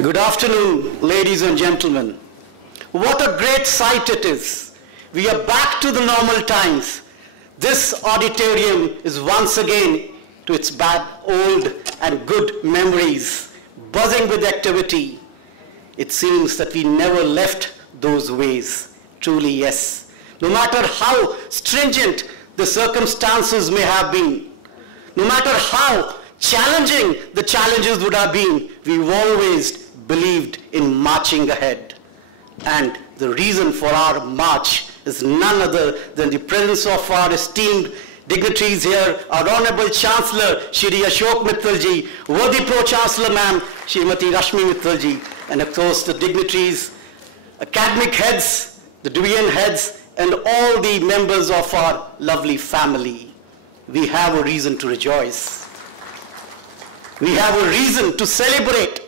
Good afternoon, ladies and gentlemen. What a great sight it is. We are back to the normal times. This auditorium is once again to its bad, old and good memories, buzzing with activity. It seems that we never left those ways. Truly, yes. No matter how stringent the circumstances may have been, no matter how challenging the challenges would have been, we've always believed in marching ahead. And the reason for our march is none other than the presence of our esteemed dignitaries here, our Honorable Chancellor, Shri Ashok Mittal ji, worthy Pro-Chancellor Ma'am, Shrimati Rashmi Mittal ji, and of course the dignitaries, academic heads, the division heads, and all the members of our lovely family. We have a reason to rejoice. We have a reason to celebrate.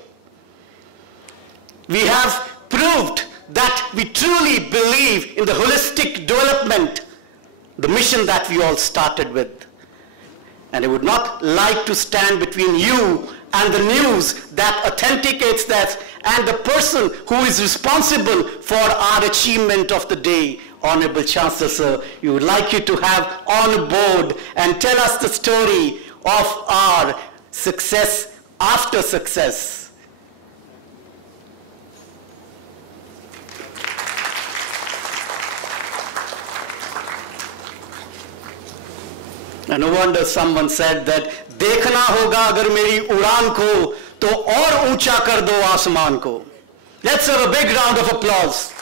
We have proved that we truly believe in the holistic development, the mission that we all started with. And I would not like to stand between you and the news that authenticates that and the person who is responsible for our achievement of the day. Honorable Chancellor, sir, we would like you to have on board and tell us the story of our success after success. And no wonder someone said that देखना होगा अगर मेरी उड़ान को तो और ऊंचा कर दो आसमान को. Let's have a big round of applause.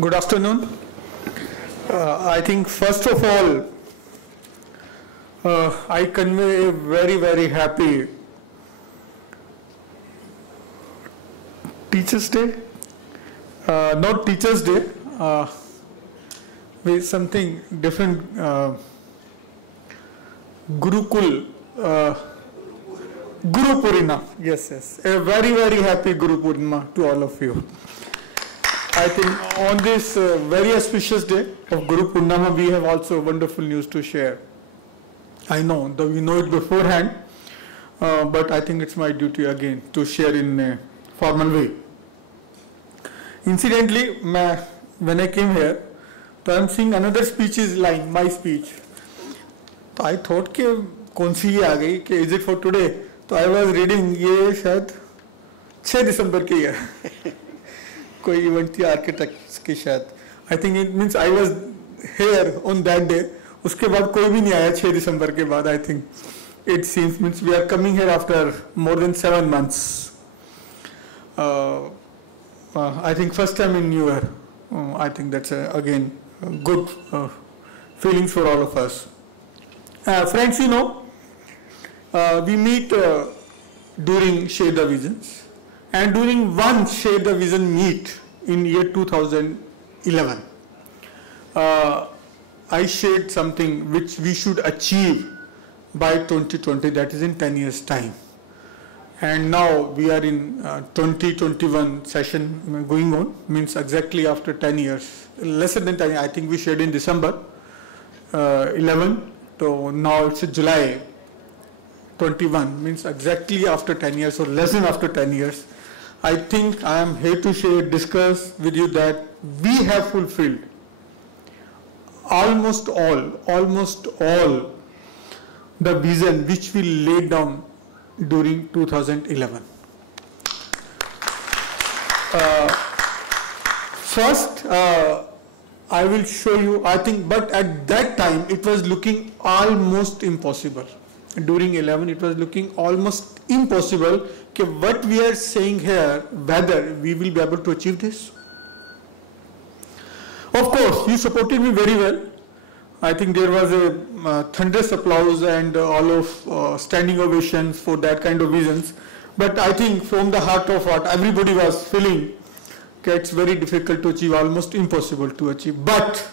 Good afternoon. I think first of all, I convey a very, very happy Teachers' Day. Not Teachers' Day, with something different. Gurukul, Guru Purnima. Yes, yes. A very, very happy Guru Purnima to all of you. I think on this very auspicious day of Guru Purnima, we have also wonderful news to share. I know, though we know it beforehand, but I think it's my duty again to share in a formal way. Incidentally, when I came here, so I'm seeing another speech is line, my speech. So I thought कि कौन सी ये आ गई कि is it for today? So I was reading ये शायद 6 दिसंबर की है. कोई इवेंट थी आर्किटेक्ट्स की शायद. आई think it means I was here on that day. उसके बाद कोई भी नहीं आया 6 दिसंबर के बाद. I think it seems means we are coming here after more than 7 months. I think first time in new year. I think that's again good feelings for all of us. Friends, you know, we meet during share the visions. And during one Share the Vision meet in year 2011, I shared something which we should achieve by 2020, that is in 10 years time. And now we are in 2021 session going on, means exactly after 10 years, lesser than 10, I think we shared in December 11, so now it's July 21, means exactly after 10 years or less than after 10 years. I think I am here to share, discuss with you that we have fulfilled almost all the vision which we laid down during 2011. First, I will show you, I think, but at that time it was looking almost impossible. During 11, it was looking almost impossible that what we are saying here, whether we will be able to achieve this. Of course, you supported me very well. I think there was a thunderous applause and all of standing ovations for that kind of visions. But I think from the heart of heart, everybody was feeling that it's very difficult to achieve, almost impossible to achieve. But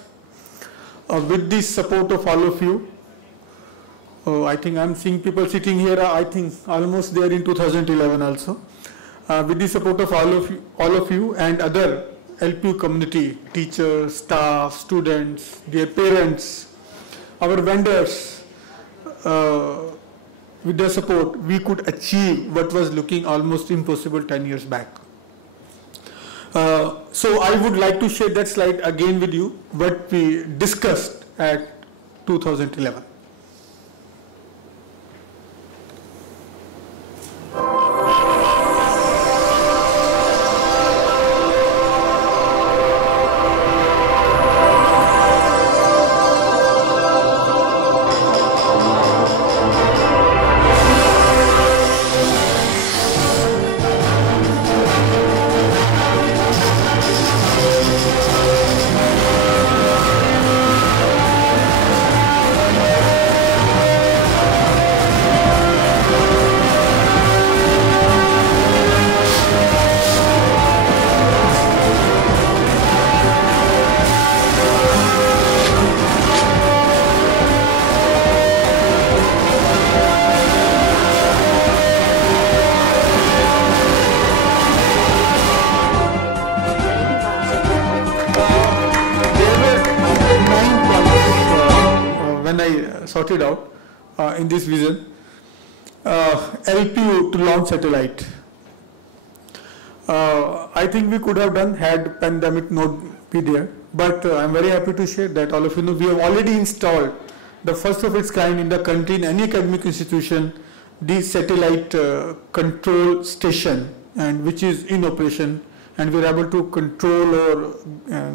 with the support of all of you, I think I'm seeing people sitting here, I think almost there in 2011 also. With the support of all of you and other LPU community, teachers, staff, students, their parents, our vendors, with their support, we could achieve what was looking almost impossible 10 years back. So I would like to share that slide again with you, what we discussed at 2011. Sorted out in this vision, LPU to launch satellite. I think we could have done had pandemic not be there, but I'm very happy to share that all of you know we have already installed the first of its kind in the country in any academic institution, the satellite control station, and which is in operation, and we're able to control or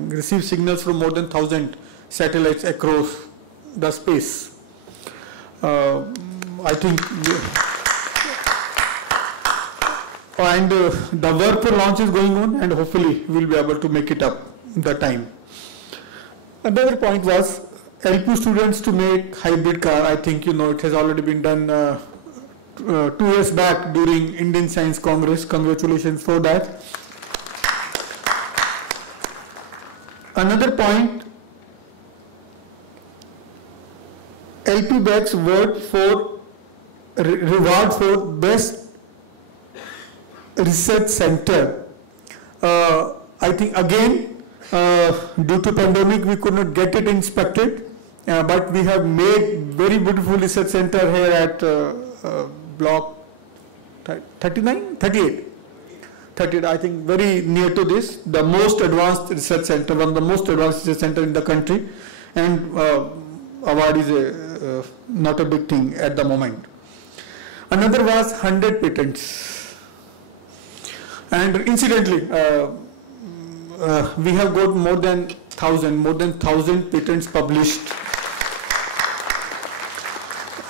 receive signals from more than 1,000 satellites across the space. I think, and the work for launch is going on, and hopefully we'll be able to make it up the time. Another point was LPU students to make hybrid car. I think you know it has already been done 2 years back during Indian Science Congress. Congratulations for that. Another point, LPU bags word for reward for best research center. I think again due to pandemic we could not get it inspected, but we have made very beautiful research center here at block 38, I think very near to this, the most advanced research center, one of the most advanced research center in the country, and award is not a big thing at the moment. Another was 100 patents, and incidentally we have got more than 1,000 patents published,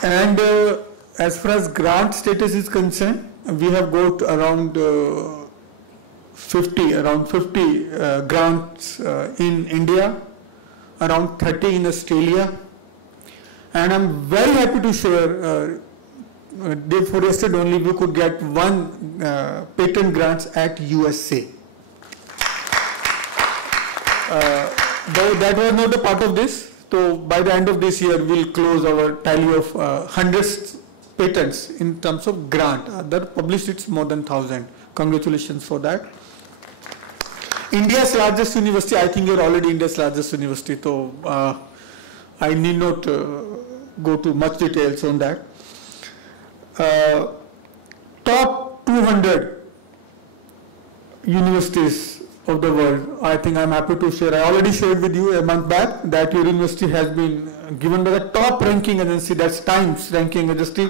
and as far as grant status is concerned, we have got around 50 grants in India, around 30 in Australia, and I'm very happy to share day before yesterday only we could get 1 patent grants at USA. Though that was not a part of this, so by the end of this year we'll close our tally of 100 patents in terms of grant. That published it's more than 1,000. Congratulations for that. India's largest university, I think you're already India's largest university, so I need not go to much details on that. Top 200 universities of the world, I think I'm happy to share. I already shared with you a month back that your university has been given by the top ranking agency, that's Times ranking agency.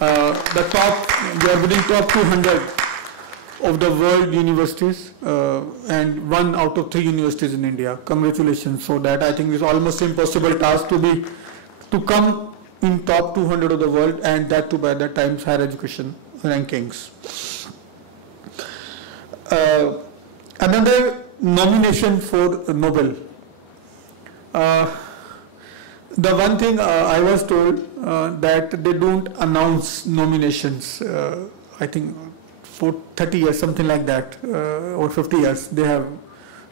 The top, they are within top 200 of the world universities, and 1 out of 3 universities in India. Congratulations for that. I think it's almost impossible task to come in top 200 of the world, and that too by the Times Higher Education rankings. Another nomination for Nobel. The one thing I was told that they don't announce nominations. I think for 30 years, something like that, or 50 years, they have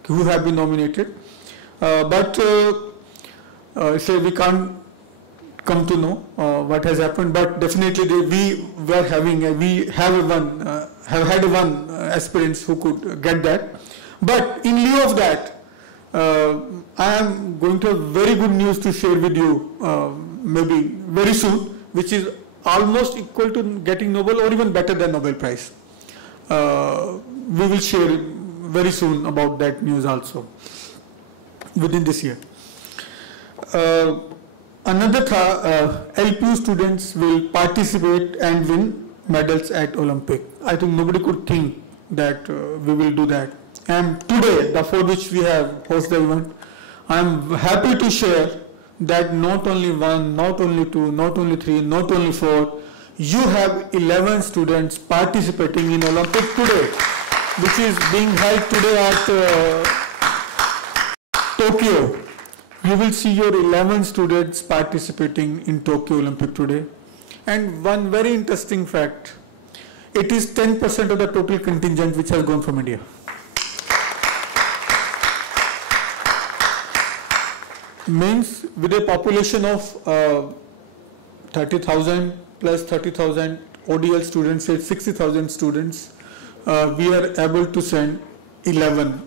who have been nominated. But say we can't come to know what has happened, but definitely we have had one aspirants who could get that. But in lieu of that, I am going to have very good news to share with you maybe very soon, which is almost equal to getting Nobel or even better than Nobel Prize. We will share very soon about that news also within this year. Another LPU students will participate and win medals at Olympic. I think nobody could think that we will do that. And today, the for which we have hosted the event, I am happy to share that not only one, not only two, not only three, not only four, you have 11 students participating in Olympic today, which is being held today at Tokyo. You will see your 11 students participating in Tokyo Olympic today. And one very interesting fact, it is 10% of the total contingent which has gone from India. Means with a population of 30,000 plus 30,000 ODL students, say 60,000 students, we are able to send 11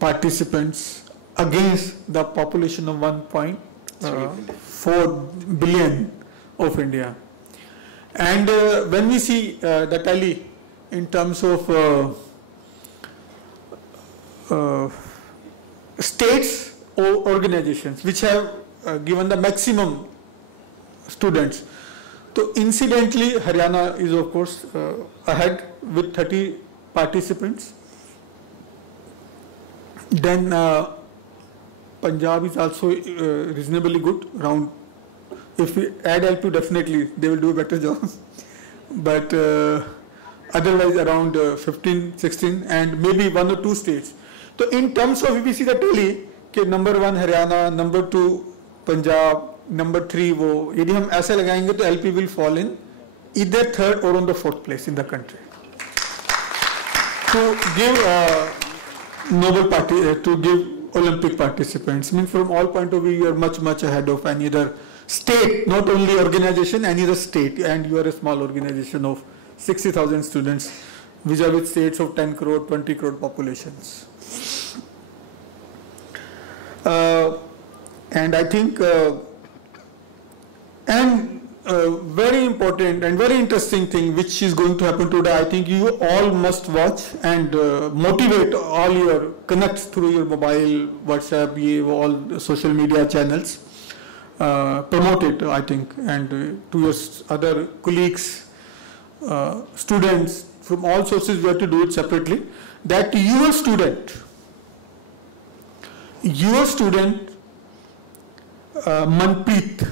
participants against the population of 1.4 billion of India. And when we see the tally in terms of states or organizations which have given the maximum students, so incidentally Haryana is of course ahead with 30 participants. Then Punjab is also reasonably good, around, if we add LPU definitely they will do a better job, but otherwise around 15, 16 and maybe one or two states. So in terms of, if we see the tally, कि number 1 Haryana, number 2 Punjab, number 3 वो, यदि हम ऐसे लगाएंगे तो LP will fall in either third or on the fourth place in the country. To give to give Olympic participants, means from all point of view you are much ahead of any other state, not only organization, any other state, and you are a small organization of 60,000 students vis-a-vis states of 10 crore, 20 crore populations. And I think very important and very interesting thing which is going to happen today, I think you all must watch and motivate all your connects through your mobile, WhatsApp, all social media channels, promote it, I think, and to your other colleagues, students from all sources. We have to do it separately, that your student Manpreet,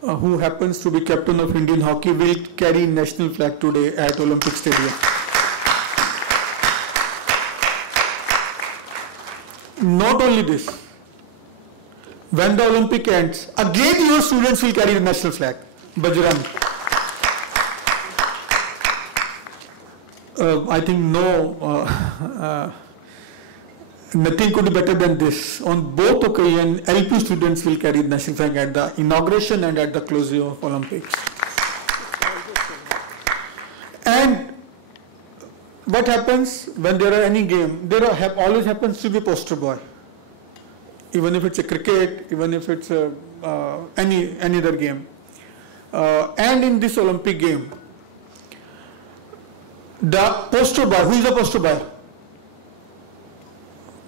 who happens to be captain of Indian hockey, will carry national flag today at Olympic Stadium. Not only this, when the Olympic ends, again your students will carry the national flag, Bajrang. I think nothing could be better than this. On both occasions, LP students will carry the national flag at the inauguration and at the closing of Olympics. And what happens when there are any game? Always happens to be poster boy. Even if it's a cricket, even if it's any other game. And in this Olympic game, the poster boy, who is the poster boy?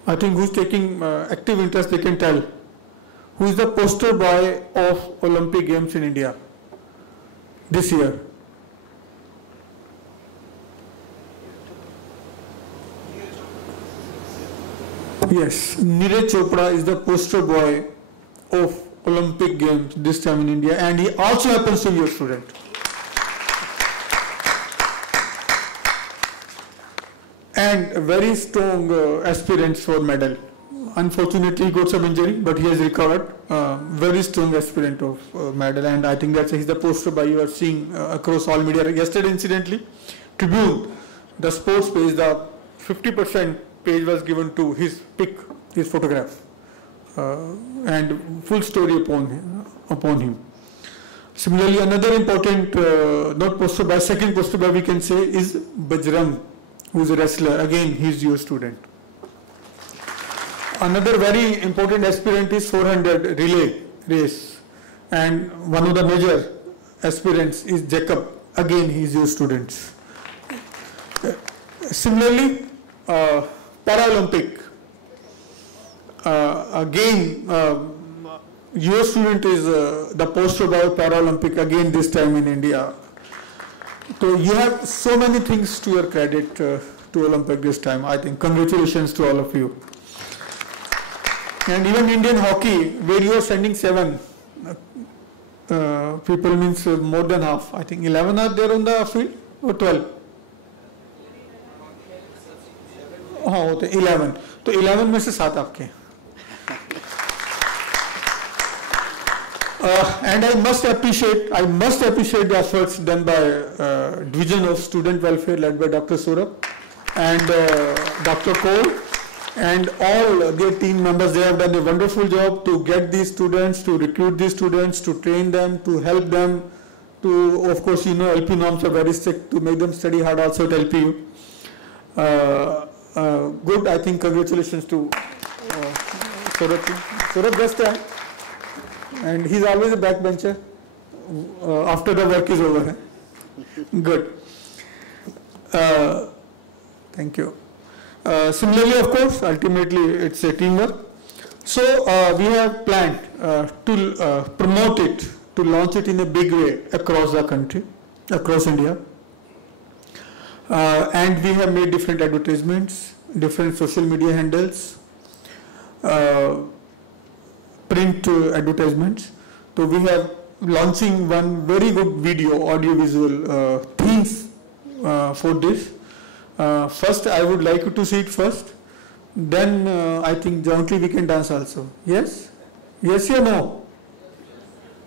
I think who's taking active interest, they can tell. Who is the poster boy of Olympic Games in India this year? Yes, Neeraj Chopra is the poster boy of Olympic Games this time in India, and he also happens to be a student. And very strong aspirants for medal. Unfortunately, he got some injury, but he has recovered. Very strong aspirant of medal, and I think he's the poster boy you are seeing across all media. Yesterday, incidentally, Tribune, the sports page, the 50% page was given to his pic, his photograph. and full story upon him. Similarly, another important, not poster boy, second poster boy we can say is Bajrang, who is a wrestler. Again, he is your student. Another very important aspirant is 400 relay race, and one of the major aspirants is Jacob. Again, he is your student. Similarly, Paralympic. Again, your student is the poster boy Paralympic, again this time in India. So you have so many things to your credit to Olympic this time. I think congratulations to all of you. And even Indian hockey, where you are sending 7 people, means more than half. I think 11 are there on the field or 12. हाँ होते 11, तो 11 में से 7 आपके. And I must appreciate the efforts done by Division of Student Welfare led by Dr. Saurabh and Dr. Cole and all their team members. They have done a wonderful job to get these students, to recruit these students, to train them, to help them, to, of course, you know, LP norms are very strict, to make them study hard also at LPU. Good, I think congratulations to Saurabh. Saurabh best hai. And he's always a backbencher after the work is over. Good. Thank you. Similarly, of course, ultimately it's a teamwork. So we have planned to promote it, to launch it in a big way across the country, across India. And we have made different advertisements, different social media handles, print advertisements. So we have launching one very good video, audio-visual themes for this. First, I would like you to see it first. Then I think jointly we can dance also. Yes? Yes या no?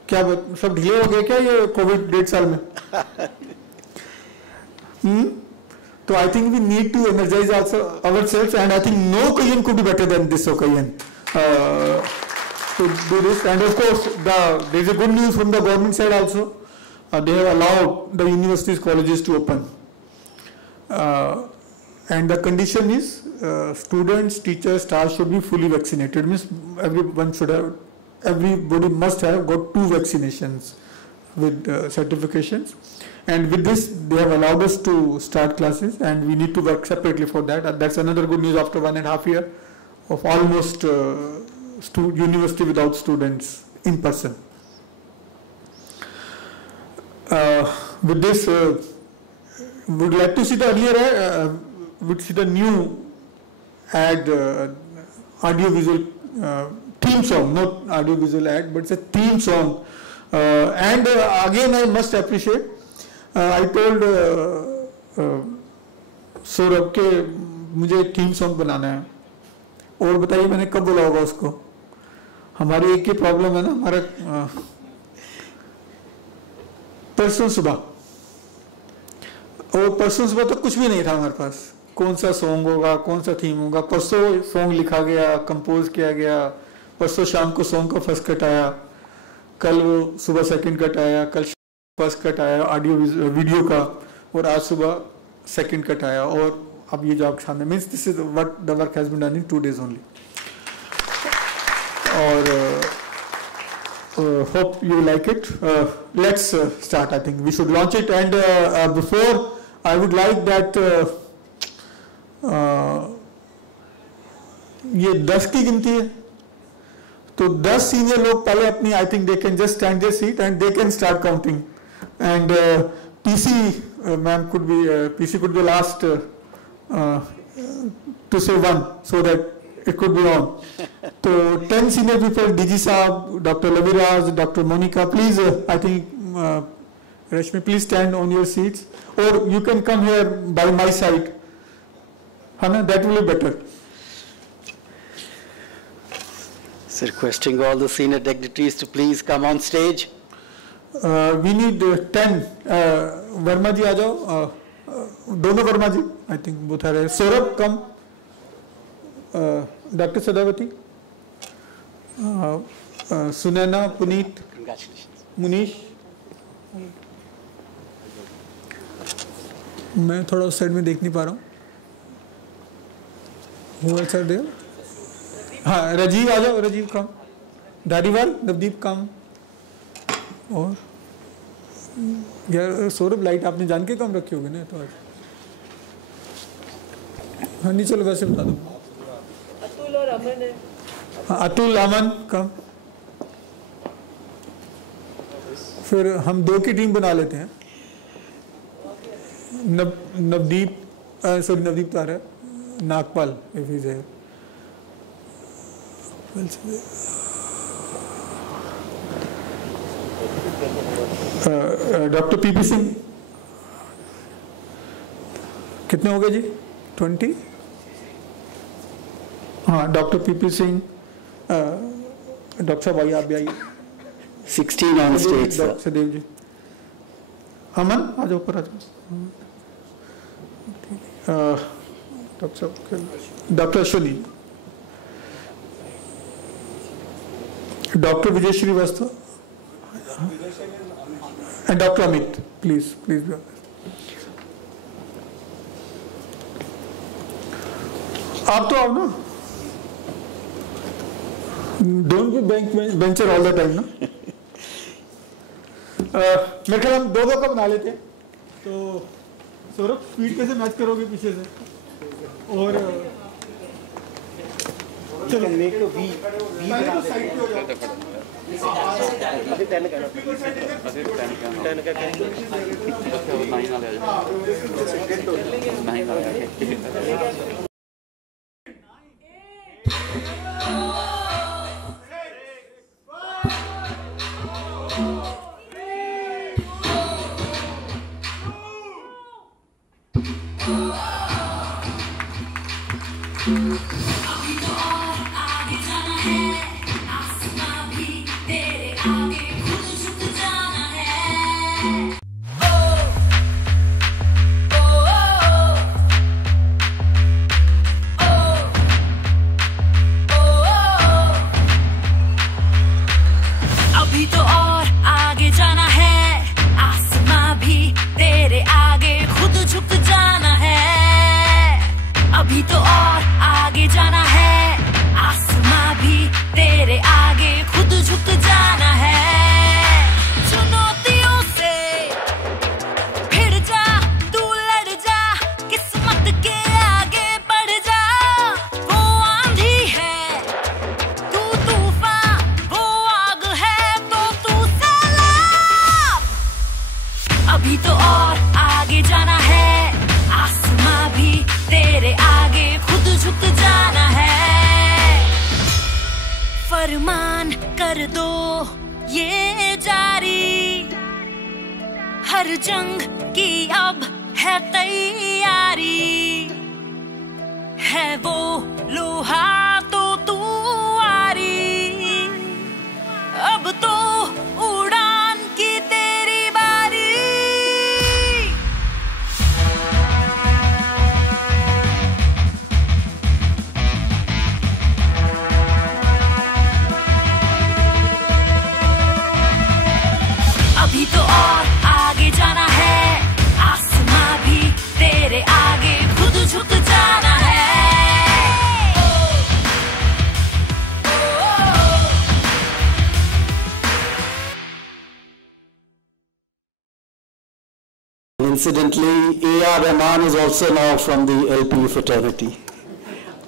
क्या सब ढीले हो गए क्या ये Covid 1.5 साल में? So I think we need to energize also ourselves, and I think no occasion could be better than this occasion to do this. And of course, there is a good news from the government side also. They have allowed the universities, colleges to open. And the condition is students, teachers, staff should be fully vaccinated. Means everybody must have got 2 vaccinations with certifications. And with this, they have allowed us to start classes, and we need to work separately for that. That's another good news after 1.5 years of almost university without students in person. With this, would like to see the earlier, would see the new ad, audio-visual theme song, not audio-visual ad, but it's a theme song. And again, I must appreciate. I told Saurabh के मुझे theme song बनाना है, और बताइए मैंने कब बोला होगा उसको. हमारी एक ही प्रॉब्लम है ना, हमारा परसों सुबह, और परसों सुबह तो कुछ भी नहीं था हमारे पास. कौन सा सॉन्ग होगा, कौन सा थीम होगा. परसों सॉन्ग लिखा गया, कंपोज किया गया, परसों शाम को सॉन्ग का फर्स्ट कट आया, कल वो सुबह सेकंड कट आया, कल फर्स्ट कट आया ऑडियो वीडियो का, और आज सुबह सेकंड कट आया, और अब ये जो आप सामने, means this is what the work has been done in 2 days only. और hope you like it. Let's start. I think we should launch it, and before I would like that ये 10 की गिनती है, तो 10 सीनियर लोग पहले अपनी, I think they can just stand their seat and they can start counting. And PC ma'am could be PC could be last to say 1, so that it could be on. So 10 senior people, DG Saab, Dr. Laviraj, Dr. Monica, please, I think, Rashmi, please stand on your seats, or you can come here by my side. Hana, that will be better. So requesting all the senior dignitaries to please come on stage. We need 10. Verma ji, aa jao. Dono Verma ji, I think both are there. Saurabh, come. Dr. Sadavati. Sunaina, Puneet, Munish. मैं थोड़ा उस side में देख नहीं पा रहा हूँ। हाँ, राजीव आ जाओ, राजीव कम। धारीवाल, नवदीप कम। और यार सौरभ, लाइट आपने जान के कम रखी होगी ना तो आज। हाँ नहीं, चलो वैसे बता दो। अतुल और अमन है। हाँ, अतुल, अमन कम। फिर हम 2 की टीम बना लेते हैं। नवदीप, सॉरी नवदीप तो आ रहा है, नागपाल इफ इज है। डॉक्टर पीपी सिंह कितने हो गए जी? 20। हाँ, डॉक्टर पीपी सिंह, डॉक्टर साहब आइए, आप भी आइए। 16 on stage, sir. सदेव जी। अमन आ जाओ, ऊपर आ जाओ। डॉक्टर साहब, doctor Ashwini, doctor Vijay Srivastava and doctor Amit, please please. आप तो आओ ना, don't be bencher all the time ना। मेरे ख्याल हम 2-2 का बना लेते हैं। तो सौरभ, स्पीड कैसे मैच करोगे पीछे से? और चलो मेक तो वी पहले तो साइड पे हो जाओ। अभी 10 का 10 का करेंगे। 9 आ जाएगा। फरमान कर दो ये जारी, हर जंग की अब है तैयारी, है वो लोहा तो तू आरी, अब तो उड़ान की तेरी बारी। अभी तो और आगे जाना है, आसमां भी तेरे आगे खुद झुक जाना है। Incidentally, A.R. Rahman is also now from the LP fraternity.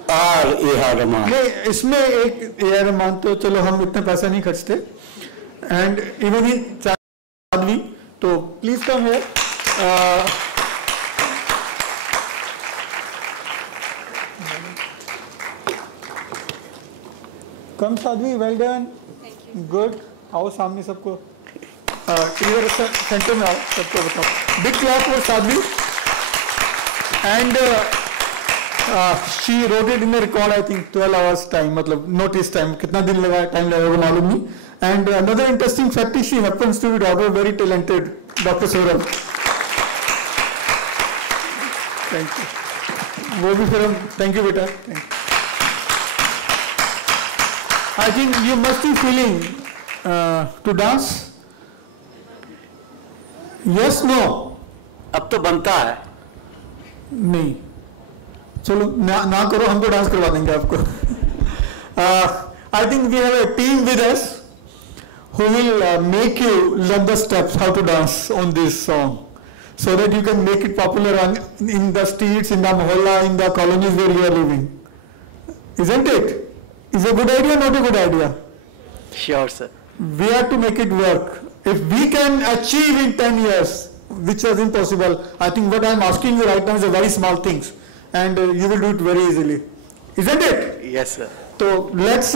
A.R. Rahman. नहीं, इसमें एक A.R. रहमान तो चलो हम इतना पैसा नहीं खर्चते, एंड इवन ही साध्वी, तो प्लीज कम है। Come Sadhvi, well done, good. आओ सामने सबको, इधर सेंटर में आओ, सबको बताओ। Big clap for Sadhvi. And she wrote it in the record, I think 12 hours time, मतलब नोटिस टाइम, कितना दिन लगा टाइम लगेगा मालूम नहीं। And another interesting fact is she happens to be daughter of very talented doctor Saurabh. Thank you, वो भी फिर हम, थैंक यू बेटा, thank you. I think you must be feeling to dance. Yes, no? अब तो बनता है. नहीं. चलो ना करो, हम तो डांस करवा देंगे आपको. I think we have a team with us who will make you learn the steps how to dance on this song, so that you can make it popular in the streets, in the mohalla, in the colonies where you are living. Isn't it? Is a good idea, not a good idea? Sure, sir. We have to make it work. If we can achieve in 10 years, which was impossible, I think what I am asking you right now is a very small things, and you will do it very easily. Isn't it? Yes, sir. So let's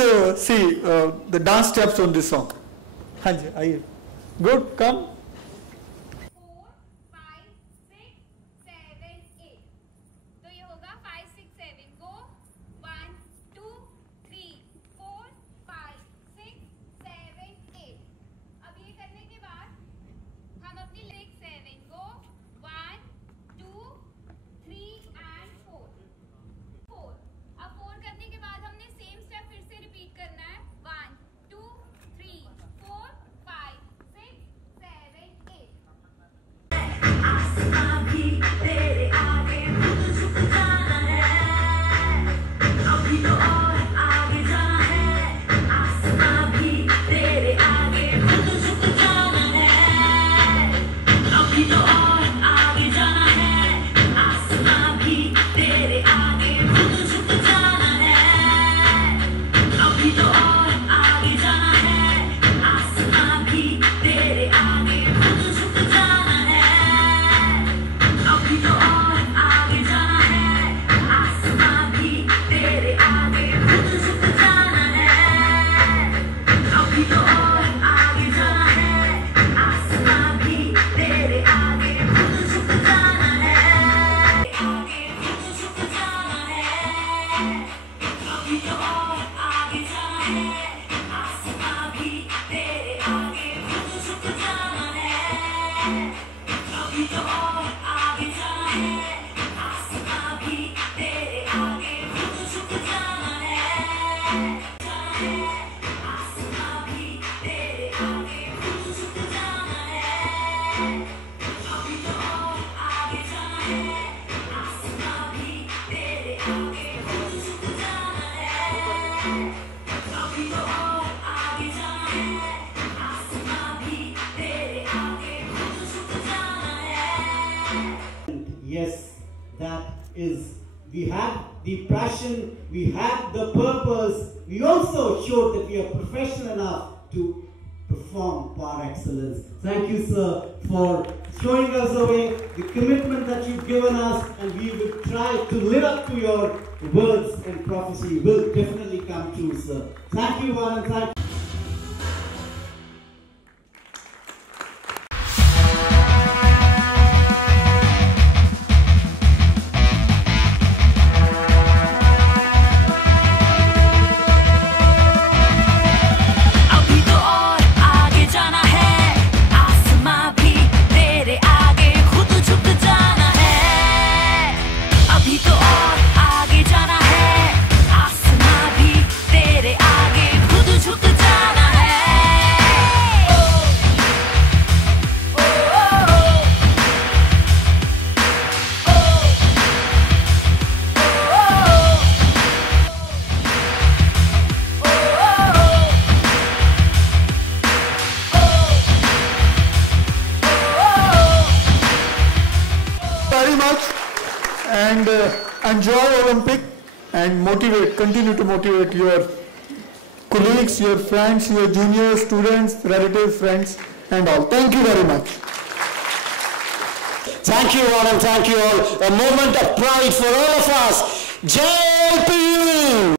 see the dance steps on this song. हाँ जी, आइए. Good, come. 4, 5, 6, 7, 8. तो ये होगा 5, 6, 7. Go 1, 2, 3, 4, 5, 6, 7, 8. अब ये करने के बाद हम अपनी 6, 7. Go 1, 2, 3 and 4. 4. अब 4 करने के बाद हमने सेम स्टेप फिर से रिपीट करना है. 1, 2, 3, 4, 5, 6, 7, 8. आसमां भी तेरे आगे खुद झुक जाना है. अभी तो और आगे जाना है. आसमां भी तेरे आगे खुद झुक जाना है. अभी तो और आगे जाना है. आसमां भी तेरे आगे खुद झुक जाना है. अभी तो और आगे जाना है. आसमां भी तेरे आगे खुद झुक जाना है. अभी तो और आगे जाना है. आसमां भी तेरे आगे खुद झुक जाना है. अभी तो और आगे जाना है. आसमां भी तेरे आगे खुद झुक जाना है. आगे खुद झुक जाना है. अभी तो और आगे जाना है. आसमां भी तेरे आगे खुद झुक जाना है. अभी तो और आगे जाना है. आसमां भी तेरे आगे खुद झुक जाना है. आसमां भी तेरे आगे खुद झुक जाना है. अभी तो और आगे जाना है. आसमां भी तेरे आगे खुद झुक जाना है. अभी तो और आगे जाना है. आसमां भी तेरे आगे खुद झुक जाना है. Yes, that is, we have the passion, we have the purpose, we also showed that we are professional enough to perform par excellence. Thank you, sir, for showing us the way, the commitment that you've given us, and we will try to live up to your words, and prophecy will definitely come true, sir. Thank you, Varan. Thank you. अभी तो और आगे जाना है. आसमां भी तेरे आगे खुद झुक जाना है. अभी तो और आगे जाना है. आसमां भी तेरे आगे खुद झुक जाना है. Very much, and enjoy Olympic and continue to motivate your colleagues, your friends, your junior students, relatives, friends, and all. Thank you very much. Thank you all and thank you all. A moment of pride for all of us. JPU!